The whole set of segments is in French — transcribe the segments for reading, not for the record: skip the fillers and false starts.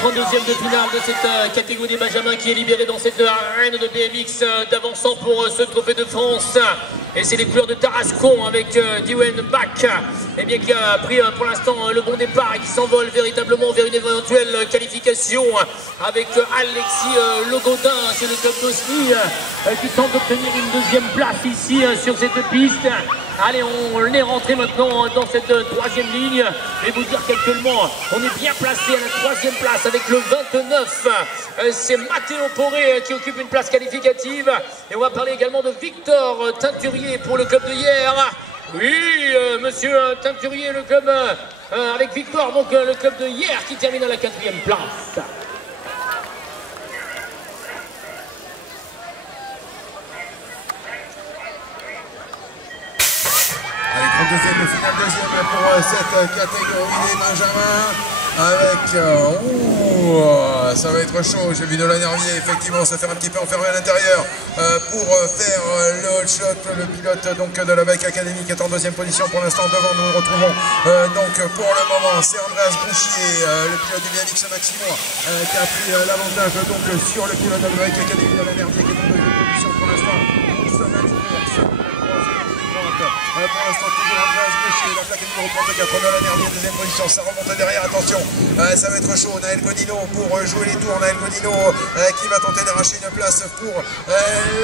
32e de finale de cette catégorie des Benjamins qui est libérée dans cette arène de BMX d'Avançon pour ce trophée de France. Et c'est les couleurs de Tarascon avec Diwen Bach qui a pris pour l'instant le bon départ et qui s'envole véritablement vers une éventuelle qualification avec Alexis Logodin, c'est le club d'Osny qui tente d'obtenir une deuxième place ici sur cette piste. Allez, on est rentré maintenant dans cette troisième ligne et vous dire qu'actuellement on est bien placé à la troisième place avec le 29. C'est Matteo Poré qui occupe une place qualificative et on va parler également de Victor Teinturier pour le club de Hier. Oui, monsieur Teinturier, le club avec Victor, donc le club de Hier qui termine à la 4e place. Allez, 32e de finale, deuxième pour cette catégorie des Benjamins. Avec... ça va être chaud, j'ai vu de l'énergie effectivement se faire un petit peu enfermer à l'intérieur pour faire le shot. Le pilote donc de la BEC Academy qui est en deuxième position pour l'instant. Devant nous retrouvons donc pour le moment c'est Andreas Bouchier, le pilote du BMX Maximo qui a pris l'avantage donc sur le pilote de la BEC Academy de la Nervier qui est en deuxième position pour l'instant. Pour l'instant, toujours Andreas Bouchier, la plaque numéro 34 de la dernière, deuxième position, ça remonte derrière, attention, ça va être chaud. Naël Godino pour jouer les tours, Naël Godino qui va tenter d'arracher une place pour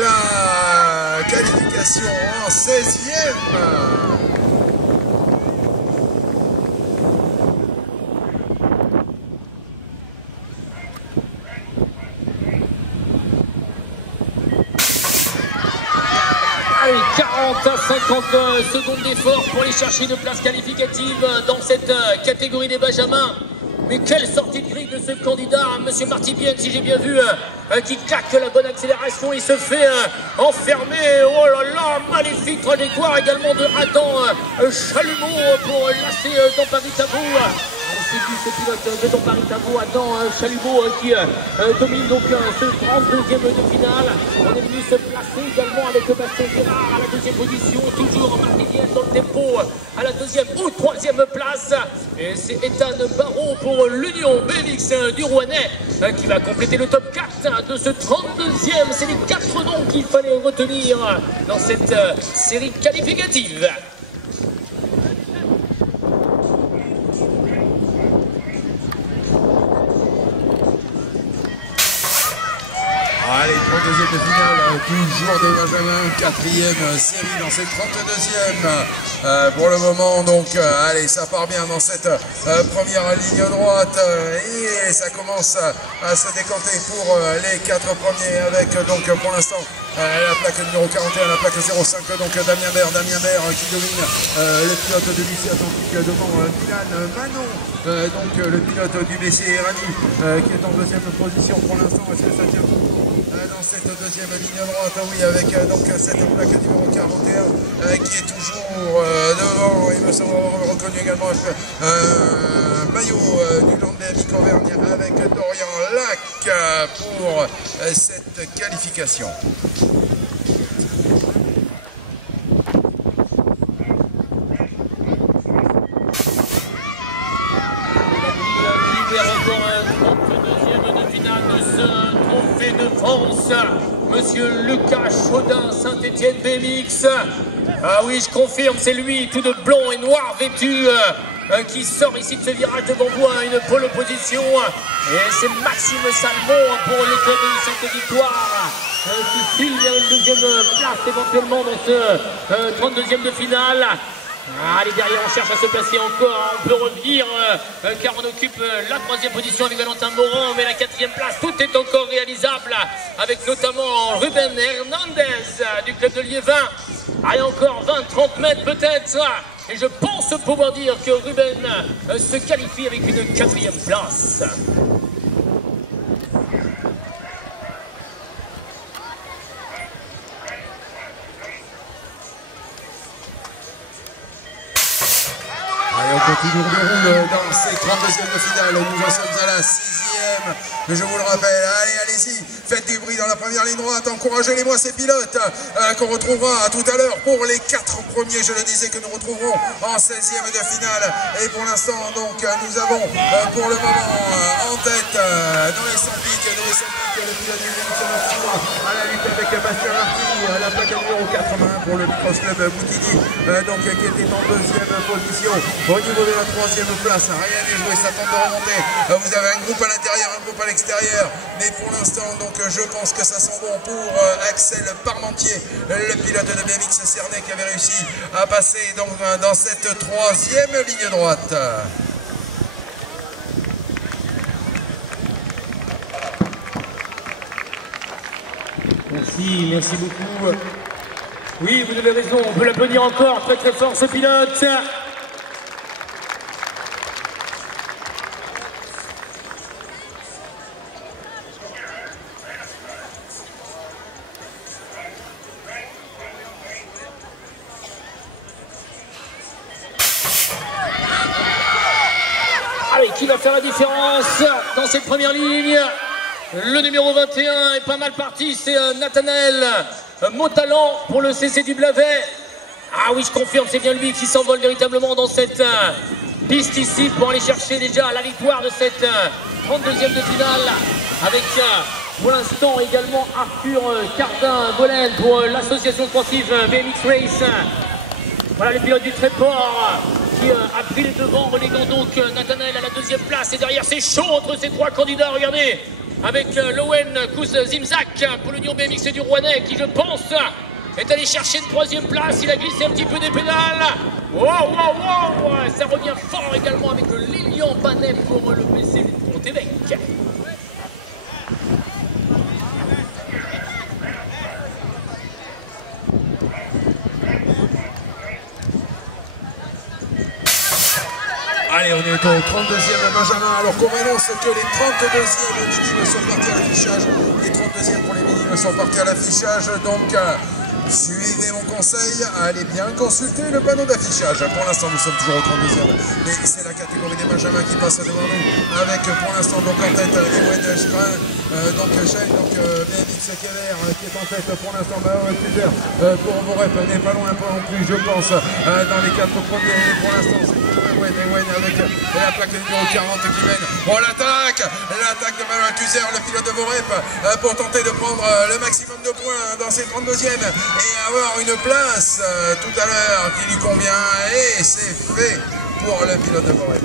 la qualification en 16e. Allez, 40 à 50 secondes d'effort pour aller chercher une place qualificative dans cette catégorie des Benjamins. Mais quelle sortie de grille de ce candidat, monsieur Martibienne, si j'ai bien vu, qui claque la bonne accélération, il se fait enfermer. Oh là là, maléfique trajectoire également de Adam Chalumeau pour lasser dans Paris-Tabou. C'est lui ce pilote de Don Paris-Tabou, Adam Chalumeau qui domine donc ce 32e de finale. On est venu se placer également avec Bastien Gérard à la deuxième position, toujours Martibienne dans le tempo à la deuxième ou troisième place. Et c'est Ethan Barrault pour l'Union BMX du Rouennais qui va compléter le top 4 de ce 32e. C'est les 4 noms qu'il fallait retenir dans cette série qualificative. Allez, 32e de finale, toujours des Benjamins, 4e série dans cette 32e pour le moment. Donc, allez, ça part bien dans cette première ligne droite et ça commence à se décanter pour les 4 premiers avec donc pour l'instant la plaque numéro 41, la plaque 05, donc Damien Baird qui domine le pilote de lycée Atlantique devant Milan Manon, donc le pilote du BC Rani qui est en deuxième position pour l'instant. Est-ce que ça tient dans cette deuxième ligne droite? Oui, avec donc cette plaque numéro 41 qui est toujours devant. Il me semble avoir reconnu également un maillot du Land BMX Auvergne avec Dorian Lac pour cette qualification. De France, monsieur Lucas Chaudin, Saint-Étienne BMX. Ah oui, je confirme, c'est lui, tout de blanc et noir vêtu, qui sort ici de ce virage devant vous à une pole position. Et c'est Maxime Salmon pour le club de Sainte-Victoire qui file vers une deuxième place éventuellement dans ce 32e de finale. Allez, derrière on cherche à se placer encore, on peut revenir car on occupe la 3e position avec Valentin Morand, mais la 4e place, tout est encore réalisable avec notamment Ruben Hernandez du club de Liévin. Allez, encore 20-30 mètres peut-être, et je pense pouvoir dire que Ruben se qualifie avec une 4e place. Allez, on continue de roule dans ces 32e de finale. Nous en sommes à la 6e. Je vous le rappelle, allez-y, faites du bruit dans la première ligne droite, encouragez-les-moi ces pilotes qu'on retrouvera tout à l'heure pour les 4 premiers, je le disais, que nous retrouverons en 16e de finale. Et pour l'instant, donc, nous avons pour le moment en tête Noé Sampic, le pilote du à la lutte avec Bastien Marty, la plaque numéro 80 pour le Cross Club Boutigny, donc qui était en 2e position. Au niveau de la 3e place, rien n'est joué, ça tente de remonter. Vous avez un groupe à l'intérieur, un groupe à l'extérieur, mais pour l'instant, donc je pense que ça sent bon pour Axel Parmentier, le pilote de BMX Cernay qui avait réussi à passer donc dans cette 3e ligne droite. Merci beaucoup. Oui, vous avez raison, on peut l'applaudir encore très très fort ce pilote. Allez, qui va faire la différence dans cette première ligne? Le numéro 21 est pas mal parti, c'est Nathanaël Motalan pour le CC du Blavet. Ah oui, je confirme, c'est bien lui qui s'envole véritablement dans cette piste ici pour aller chercher déjà la victoire de cette 32e de finale avec pour l'instant également Arthur Cardin-Vollen pour l'association sportive BMX Race. Voilà le pilote du Tréport qui a pris les devants, reléguant donc Nathanaël à la 2e place. Et derrière, c'est chaud entre ces 3 candidats, regardez, avec Lowen Kouz-Zimzak pour l'Union BMX du Rouennais qui, je pense, est allé chercher une 3e place. Il a glissé un petit peu des pédales. Wow, ça revient fort également avec Lilian Banet pour le PC du Pont-Évêque. Allez, on est au 32e Benjamin, alors qu'on annonce que les 32e minimes sont partis à l'affichage. Les 32e pour les minimes sont partis à l'affichage, donc suivez mon conseil, allez bien consulter le panneau d'affichage. Pour l'instant, nous sommes toujours au 32e, mais c'est la catégorie des Benjamins qui passe devant nous, avec pour l'instant donc en tête Ewen Schrein, BMX Keller qui est en tête pour l'instant. Pour vos reps, n'est pas loin pas non plus, je pense, dans les 4 premiers. Pour l'instant, c'est Ewen avec la plaque numéro 40 qui mène. Oh, l'attaque de Manuel Tuzer, le pilote de vos reps, pour tenter de prendre le maximum de points dans ces 32e et avoir une place tout à l'heure qui lui convient, et c'est fait pour le pilote de vos reps.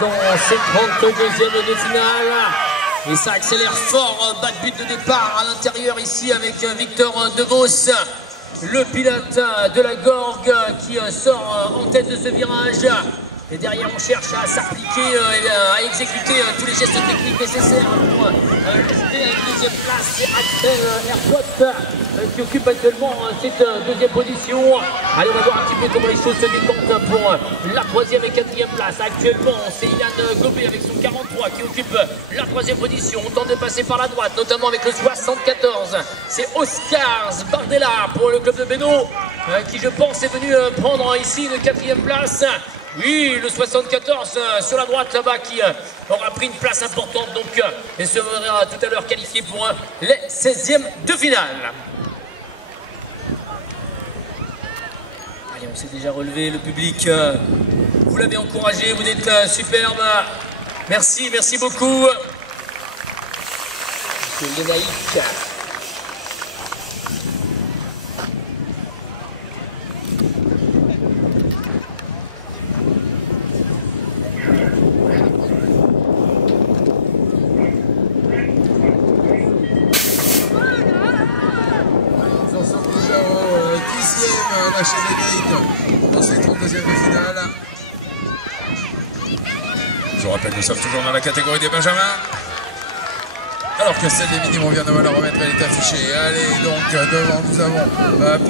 Dans ces 32e de finale. Et ça accélère fort, bas de but de départ à l'intérieur ici avec Victor Devos, le pilote de la Gorgue qui sort en tête de ce virage. Et derrière, on cherche à s'appliquer et à exécuter tous les gestes techniques nécessaires pour rester à une 2e place. C'est Axel Airpot qui occupe actuellement cette 2e position. Allez, on va voir un petit peu comment les choses se décantent pour la 3e et 4e place. Actuellement, c'est Yann Gobet avec son 43 qui occupe la 3e position. On tente de passer par la droite, notamment avec le 74. C'est Oscar Bardella pour le club de Bénaud qui, je pense, est venu prendre ici une 4e place. Oui, le 74 sur la droite là-bas qui aura pris une place importante donc et sera tout à l'heure qualifié pour les 16e de finale. Allez, on s'est déjà relevé, le public, vous l'avez encouragé, vous êtes superbe. Merci beaucoup. Monsieur Lénaïque. Dans ces 32e de finale. Je vous rappelle, nous sommes toujours dans la catégorie des Benjamins. Alors que celle des minimes, on vient de me la remettre, elle est affichée. Allez, donc devant, nous avons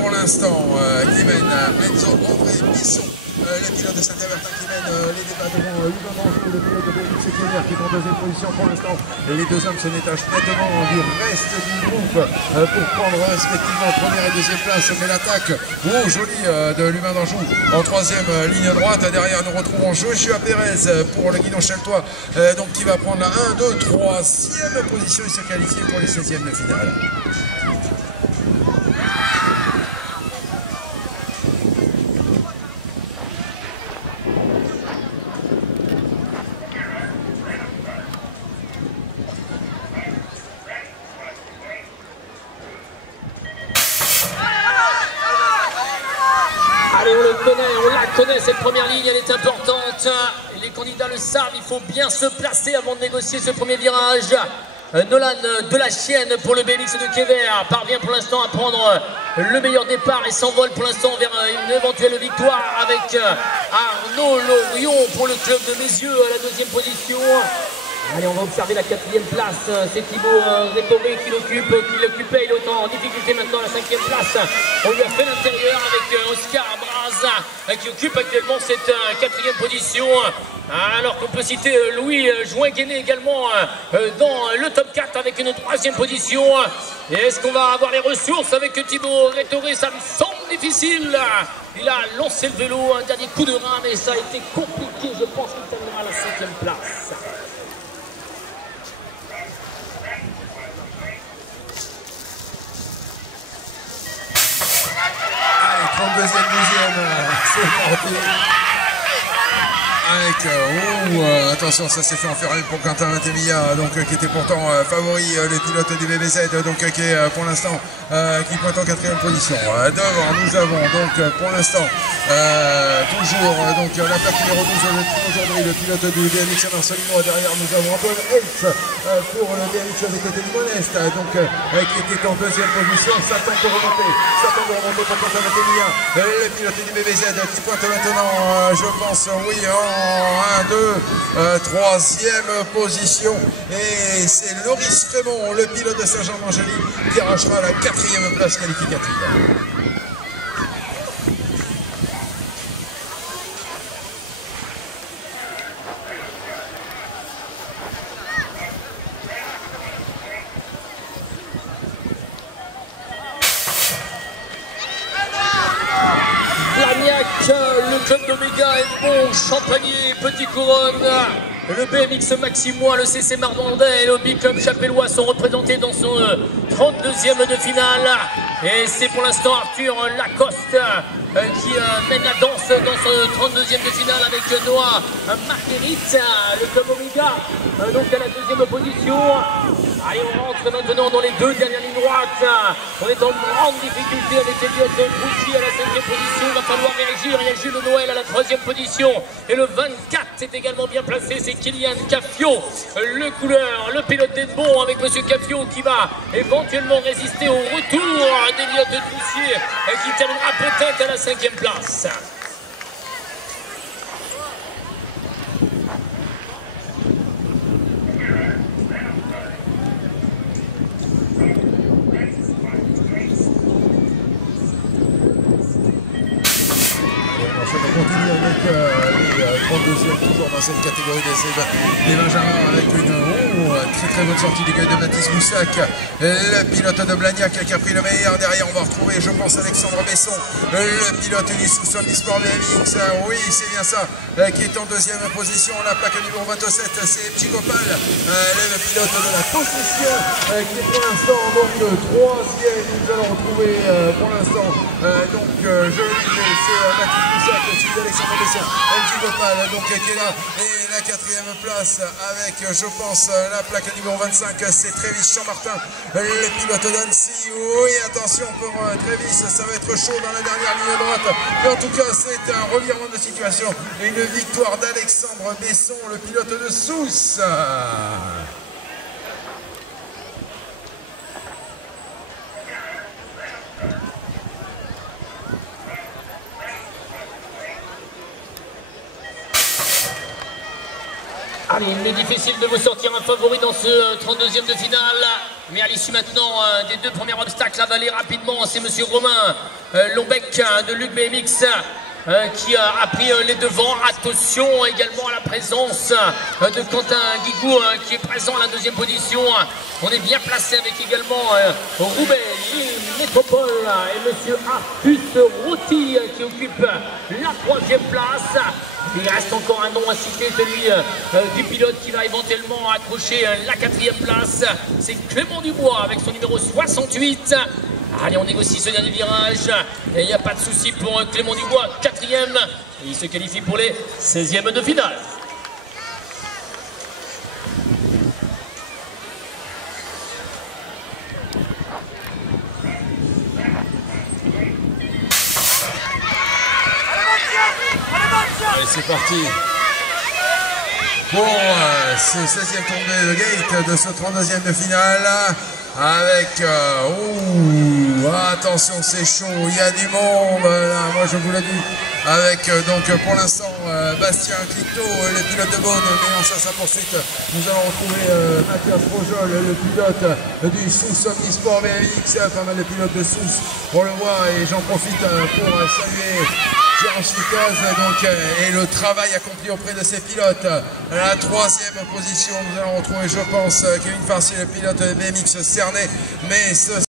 pour l'instant qui mène Enzo André Bisson les pilotes de Saint-Avertin qui mènent les débats devant Yvan Danjou, le pilote de BMX Kévert qui est en deuxième position pour l'instant. Les deux hommes se détachent nettement du reste du groupe pour prendre respectivement première et deuxième place. Mais l'attaque, jolie de l'Humain d'Anjou en troisième ligne droite. Derrière, nous retrouvons Joshua Pérez pour le guidon cheltois, donc qui va prendre la 1, 2, 3e position et se qualifier pour les 16e de finale. On la connaît, cette première ligne, elle est importante. Les candidats le savent, il faut bien se placer avant de négocier ce premier virage. Nolan de la Chienne pour le BMX de Kévert parvient pour l'instant à prendre le meilleur départ et s'envole pour l'instant vers une éventuelle victoire avec Arnaud Lorion pour le club de Mézieux à la deuxième position. Allez, on va observer la quatrième place. C'est Thibaut Rétoré qui l'occupait. Il est en difficulté maintenant à la cinquième place. On lui a fait l'intérieur avec Oscar Braz qui occupe actuellement cette quatrième position. Alors qu'on peut citer Louis Joinguené également dans le top 4 avec une troisième position. Et est-ce qu'on va avoir les ressources avec Thibaut Rétoré? Ça me semble difficile. Il a lancé le vélo, un dernier coup de rein, mais ça a été compliqué. Je pense qu'il terminera à la cinquième place. Allez, 32e, 12e, c'est parti. Avec, attention, ça s'est fait enfermer pour Quentin Ventimiglia, donc qui était pourtant favori, le pilote du BBZ, donc qui est pour l'instant qui pointe en quatrième position. Devant, nous avons donc pour l'instant toujours donc la plaque numéro 12 aujourd'hui, le pilote du BMX Marcelino. Derrière, nous avons Antoine Heltz pour le BMX avec Étienne Monest, donc qui était en deuxième position. Ça tente de remonter pour Quentin Ventimiglia, le pilote du BBZ qui pointe maintenant, je pense, oui, en 1, 2, troisième position. Et c'est Loris Frémont, le pilote de Saint-Jean-d'Angély, qui arrachera la quatrième place qualificative. Le club d'Oméga est bon, Champagné, Petit Couronne, le BMX Maximois, le CC Marmandais et le Big Club Chapellois sont représentés dans son 32e de finale. Et c'est pour l'instant Arthur Lacoste qui mène la danse dans son 32e de finale avec Noah Marguerite, le club Oméga, donc à la deuxième position. Allez, on rentre maintenant dans les deux dernières lignes droites. On est en grande difficulté avec Elliot Bouchy à la 5e position. Il va falloir réagir. Il y a Jules Noël à la 3e position. Et le 24 est également bien placé. C'est Kylian Cafio, le couleur, le pilote d'Edmond avec Monsieur Cafio qui va éventuellement résister au retour d'Elliot Bouchy qui terminera peut-être à la 5e place. On continue avec les 32e toujours dans cette catégorie des Benjamins avec une très bonne sortie du gars de Mathis Moussac, le pilote de Blagnac qui a pris le meilleur. Derrière on va retrouver, je pense, Alexandre Besson, le pilote du sous-sol du Sport BMX, oui c'est bien ça, qui est en deuxième position. La plaque numéro 27, c'est Pchigopal, le pilote de la possession qui est pour l'instant donc troisième. Nous allons retrouver pour l'instant donc je le disais, c'est Mathis Moussac, suivi d'Alexandre Besson, Pchigopal donc qui est là, et la quatrième place avec, je pense, la plaque numéro 25, c'est Trévis Champ-Martin, le pilote d'Annecy. Oui, attention pour Trévis, ça va être chaud dans la dernière ligne droite. Mais en tout cas, c'est un revirement de situation et une victoire d'Alexandre Besson, le pilote de Sousse. Allez, il est difficile de vous sortir un favori dans ce 32e de finale. Mais à l'issue maintenant des deux premiers obstacles avalés rapidement, c'est Monsieur Romain Lombec de Luc BMX qui a pris les devants. Attention également à la présence de Quentin Guigou qui est présent à la deuxième position. On est bien placé avec également Roubaix, Métropole et monsieur Artus Routy qui occupe la troisième place. Il reste encore un nom à citer, celui du pilote qui va éventuellement accrocher la quatrième place. C'est Clément Dubois avec son numéro 68. Allez, on négocie ce dernier virage. Et il n'y a pas de souci pour Clément Dubois, quatrième. Il se qualifie pour les 16e de finale. Allez, c'est parti pour ce 16e tournée de gate de ce 32e de finale avec attention, c'est chaud, il y a du monde là, moi je vous l'ai dit, avec donc pour l'instant Bastien Clito, le pilote de Beaune, mais à sa poursuite nous allons retrouver Mathias Rojol, le pilote du Sousse Omnisport BMX, pas mal de pilotes de Sousse, on le voit, et j'en profite pour saluer Jean Chicaz, donc, et le travail accompli auprès de ces pilotes. À la troisième position, nous allons retrouver, je pense, Kevin Farcy, le pilote de BMX Cernay, mais ce